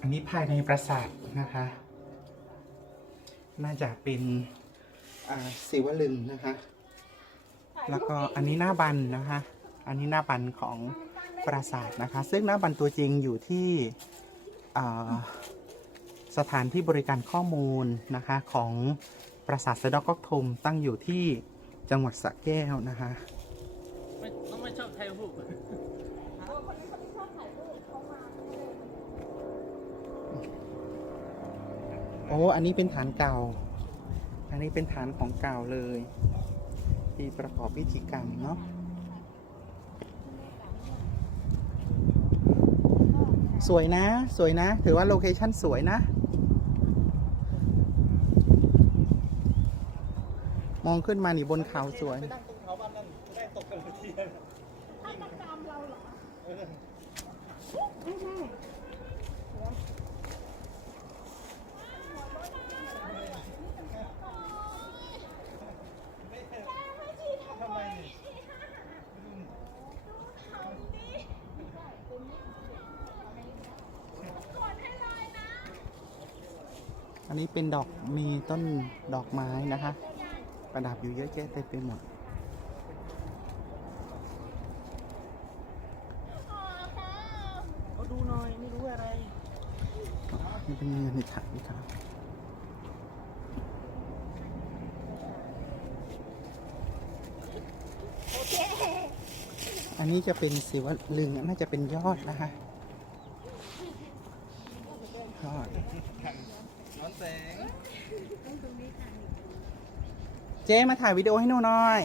อันนี้ภายในปราสาทนะคะ น่าจะเป็นศิวลึงนะคะ แล้วก็อันนี้หน้าบันนะคะ อันนี้หน้าบันของปราสาทนะคะ ซึ่งหน้าบันตัวจริงอยู่ที่สถานที่บริการข้อมูลนะคะของปราสาทสะดอกกอกทมตั้งอยู่ที่จังหวัดสระแก้วนะคะ ไม่ต้องไม่ชอบถ่ายรูปโอ้ อันนี้เป็นฐานเก่า อันนี้เป็นฐานของเก่าเลย ที่ประกอบพิธีกรรมเนาะ สวยนะ สวยนะ ถือว่าโลเคชั่นสวยนะ มองขึ้นมานี่บนเขาสวย ไปนั่งตรงเขาบ้านนั่นได้ตกกันเลยทีเดียว ฆาตกรรมเราเหรอเออไม่ใช่ทำไมเนี่ยอันนี้เป็นดอกมีต้นดอกไม้นะคะ ประดับอยู่เยอะแยะเต็มไปหมด เขาดูหน่อยไม่รู้อะไร นี่เป็นเงินในถังครับโอเคอันนี้จะเป็นศิวลึงน่าจะเป็นยอดนะคะยอดร้อนแสงเจ๊มาถ่ายวิดีโอให้หนูหน่อย